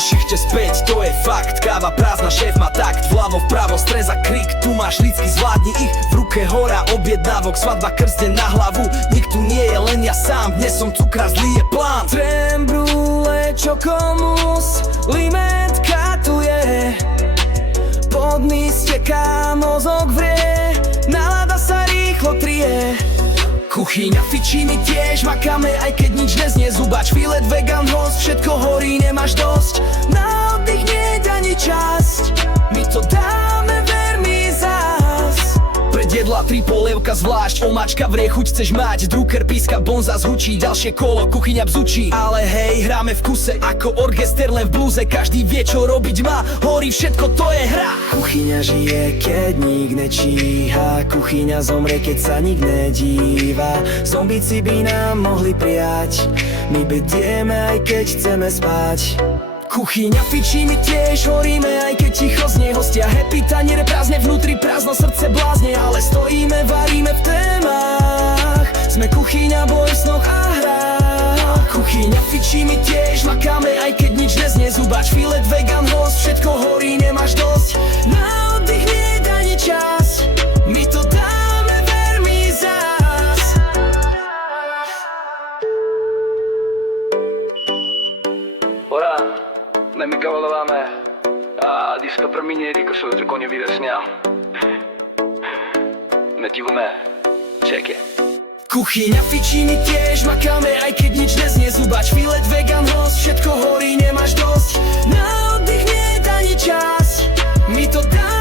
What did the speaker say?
šichte späť, to je fakt. Káva prázdna, šéf má takt. Vľavo, vpravo, stres a krik. Tu máš lícky, zvládni ich. V ruke hora, objednávok, svadba, krste na hlavu. Nik tu nie je, len ja sám. Dnes som cukra, zlý je plán. Crème brûlée, čokomus, limetka tu je. Pod mi steká, mozog vrie, nálada sa rýchlo trie. Kuchyňa fičí, my tiež makáme, aj keď nič neznie. Zubač, filet, vegan, host, všetko horí, nemáš dosť. Na oddych nie je ani časť, my to dáme, ver mi zás. Pred jedla 3 polievka zvlášť, omáčka vrie, chuť chceš mať. Drucker píska, bonza zhučí, ďalšie kolo, kuchyňa bzučí. Ale hej, hráme v kuse, ako orchester len v blúze. Každý vie, čo robiť má, horí všetko, to je hra. Kuchyňa žije, keď nik nečíha. Kuchyňa zomrie, keď sa nik nedíva. Zombíci by nám mohli prijať, my bedieme, aj keď chceme spať. Kuchyňa fičí, my tiež horíme, aj keď ticho znie. Hostia happy, taniere prázdne, vnútri prázdno, srdce blázne. Ale stojíme, varíme v témach, sme kuchyňa, boj v snoch a hrách. Kuchyňa fičí, my tiež makáme, aj keď nič neznie. Zubač, filet, vegan, host, všetko horí, nemáš dosť. Na oddych nie je ani čas, my to dáme, ver mi zás. Ora, daj mi cavolo di sto per minieri che sono gioconi vyresnia. Metivome, check it. Kuchyňa fičí, my tiež makáme, aj keď nič neznie. Zubač, filet, vegan, host, všetko horí, nemáš dosť. Na oddych nie je ani čas, my to dáme.